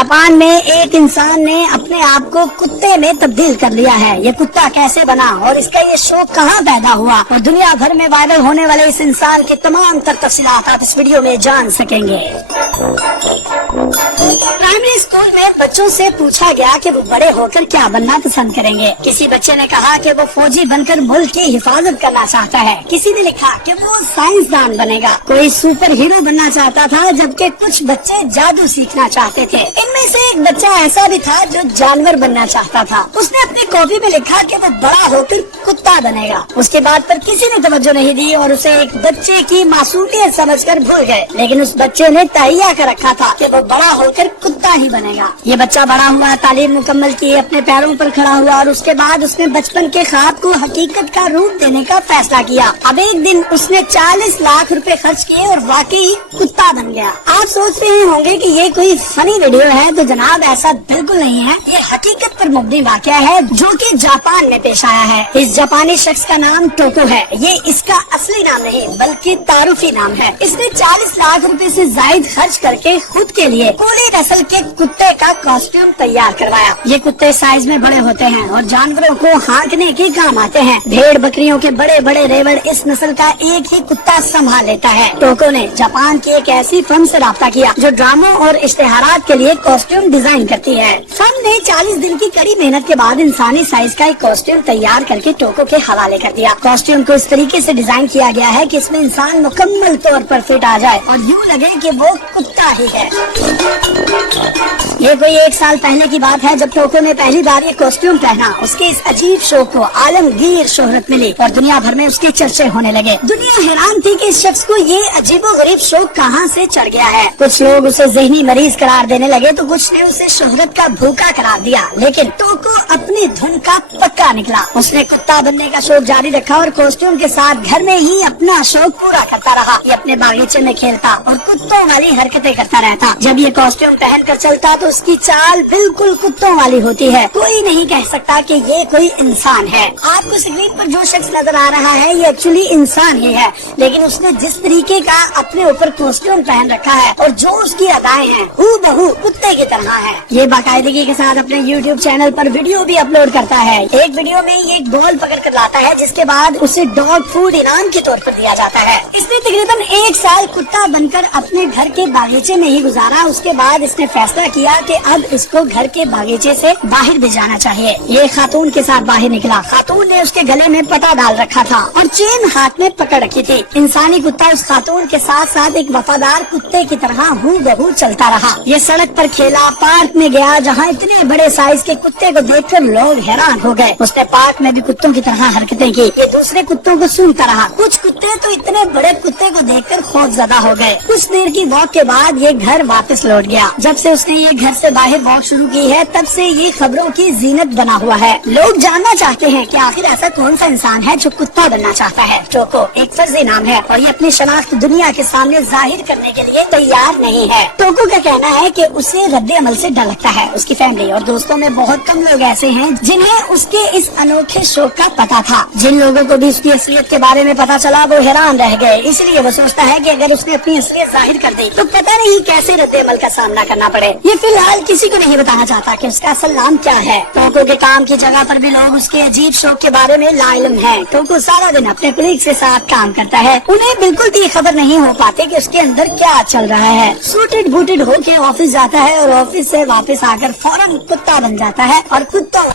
Japan में एक इंसान ने अपने आप को कुत्ते में तब्दील कर लिया है। ये कुत्ता कैसे बना और इसका ये शौक कहाँ पैदा हुआ और दुनिया भर में वायरल होने वाले इस इंसान के तमाम तफसीलात आप इस वीडियो में जान सकेंगे। प्राइमरी स्कूल में बच्चों से पूछा गया कि वो बड़े होकर क्या बनना पसंद करेंगे। किसी बच्चे ने कहा कि वो फौजी बनकर मुल्क की हिफाजत करना चाहता है। किसी ने लिखा कि वो साइंसदान बनेगा। कोई सुपर हीरो बनना चाहता था, जबकि कुछ बच्चे जादू सीखना चाहते थे। इनमें से एक बच्चा ऐसा भी था जो जानवर बनना चाहता था। उसने अपनी कॉपी में लिखा कि वो बड़ा होकर कुत्ता बनेगा। उसके बाद पर किसी ने तवज्जो नहीं दी और उसे एक बच्चे की मासूमियत समझकर भूल गए। लेकिन उस बच्चे ने तैयार कर रखा था कि वो बड़ा होकर कुत्ता ही बनेगा। ये बच्चा बड़ा हुआ, तालीम मुकम्मल की, अपने पैरों पर खड़ा हुआ और उसके बाद उसने बचपन के ख्वाब को हकीकत का रूप देने का फैसला किया। अब एक दिन उसने 40 लाख रुपए खर्च किए और वाकई कुत्ता बन गया। आप सोच रहे होंगे कि ये कोई फनी वीडियो है, तो जनाब ऐसा बिल्कुल नहीं है। ये हकीकत पर मबनी वाकया है जो कि जापान में पेश आया है। इस जापानी शख्स का नाम टोको है। ये इसका असली नाम नहीं बल्कि तारुफी नाम है। इसने 40 लाख रुपए से जायद खर्च करके खुद के लिए कोली नस्ल के कुत्ते का कॉस्ट्यूम तैयार करवाया। ये कुत्ते साइज में बड़े होते हैं और जानवरों को हाँकने के काम आते हैं। भेड़ बकरियों के बड़े बड़े रेवड़ इस नस्ल का एक ही कुत्ता संभाल लेता है। टोको ने जापान की एक ऐसी फर्म से राब्ता किया जो ड्रामों और इश्तेहारात के लिए कॉस्ट्यूम डिजाइन करती है। फर्म ने 40 दिन की कड़ी मेहनत के बाद इंसानी साइज का एक कॉस्ट्यूम तैयार करके टोको के हवाले कर दिया। कॉस्ट्यूम को इस तरीके से डिजाइन किया गया है कि इसमें इंसान मुकम्मल तौर पर फिट आ जाए और यूँ लगे कि वो कुत्ता ही है। ये कोई 1 साल पहले की बात है जब टोको ने पहली बार ये कॉस्ट्यूम पहना। उसके इस अजीब शो को आलमगीर शोहरत मिली और दुनिया भर में उसके चर्चे होने लगे। दुनिया हैरान थी कि इस शख्स को ये अजीबोगरीब शो कहाँ से चढ़ गया है। कुछ लोग उसे ज़हनी मरीज करार देने लगे तो कुछ ने उसे शोहरत का भूखा करार दिया। लेकिन टोको अपनी धुन का पक्का निकला। उसने कुत्ता बनने का शौक जारी रखा और कॉस्ट्यूम के साथ घर में ही अपना शौक पूरा करता रहा। ये अपने बागीचे में खेलता और कुत्तों वाली हरकतें करता रहता। जब ये कॉस्ट्यूम पहन कर चलता तो उसकी चाल बिल्कुल कुत्तों वाली होती है। कोई नहीं कह सकता कि ये कोई इंसान है। आपको स्क्रीन पर जो शख्स नजर आ रहा है ये एक्चुअली इंसान ही है, लेकिन उसने जिस तरीके का अपने ऊपर कॉस्ट्यूम पहन रखा है और जो उसकी अदाएं हैं हूबहू कुत्ते की तरह है। ये बाकायदगी के साथ अपने YouTube चैनल पर वीडियो भी अपलोड करता है। एक वीडियो में ये एक बॉल पकड़ कर लाता है जिसके बाद उसे डॉग फूड इनाम के तौर पर दिया जाता है। इसने तकरीबन 1 साल कुत्ता बनकर अपने घर के बागीचे में ही गुजारा। उसके बाद इसने फैसला किया कि अब इसको घर के बागीचे से बाहर भी जाना चाहिए। ये खातून के साथ बाहर निकला। खातून ने उसके गले में पटा डाल रखा था और चेन हाथ में पकड़ रखी थी। इंसानी कुत्ता उस खातून के साथ साथ एक वफादार कुत्ते की तरह हूबहू चलता रहा। ये सड़क पर खेला, पार्क में गया जहाँ इतने बड़े साइज के कुत्ते को देखकर लोग हैरान हो गए। उसने पार्क में भी कुत्तों की तरह हरकतें की। ये दूसरे कुत्तों को सुनता रहा। कुछ कुत्ते तो इतने बड़े कुत्ते को देखकर खौफजदा हो गए। कुछ देर की वॉक के बाद ये घर वापस लौट गया। जब से उसने ये घर से बाहर वॉक शुरू की है तब से ये खबरों की जीनत बना हुआ है। लोग जानना चाहते हैं कि आखिर ऐसा कौन सा इंसान है जो कुत्ता बनना चाहता है। टोको एक फर्जी नाम है और ये अपनी शनाख्त दुनिया के सामने जाहिर करने के लिए तैयार नहीं है। टोको का कहना है कि उसे रद्द अमल से डर लगता है। उसकी फैमिली और दोस्तों में बहुत कम लोग ऐसे हैं जिन्हें उसके इस अनोखे शौक का पता था। जिन लोगों को भी उसकी असलियत के बारे में पता चला वो हैरान रह गए। इसलिए वो सोचता है कि अगर उसने अपनी असलियत जाहिर कर दी तो पता नहीं कैसे रद्द अमल का सामना करना पड़े। ये फिलहाल किसी को नहीं बताना चाहता कि उसका असल नाम क्या है। टोको के काम की जगह पर भी लोग उसके अजीब शौक के बारे में लाइलम है। टोको सारा दिन अपने कुलीग के साथ काम करता है। उन्हें बिल्कुल भी खबर नहीं हो पाती कि उसके अंदर क्या चल रहा है। सूटेड बूटेड होके ऑफिस जाता है और ऑफिस से वापस आकर फौरन कुत्ता बन जाता है और कुत्ता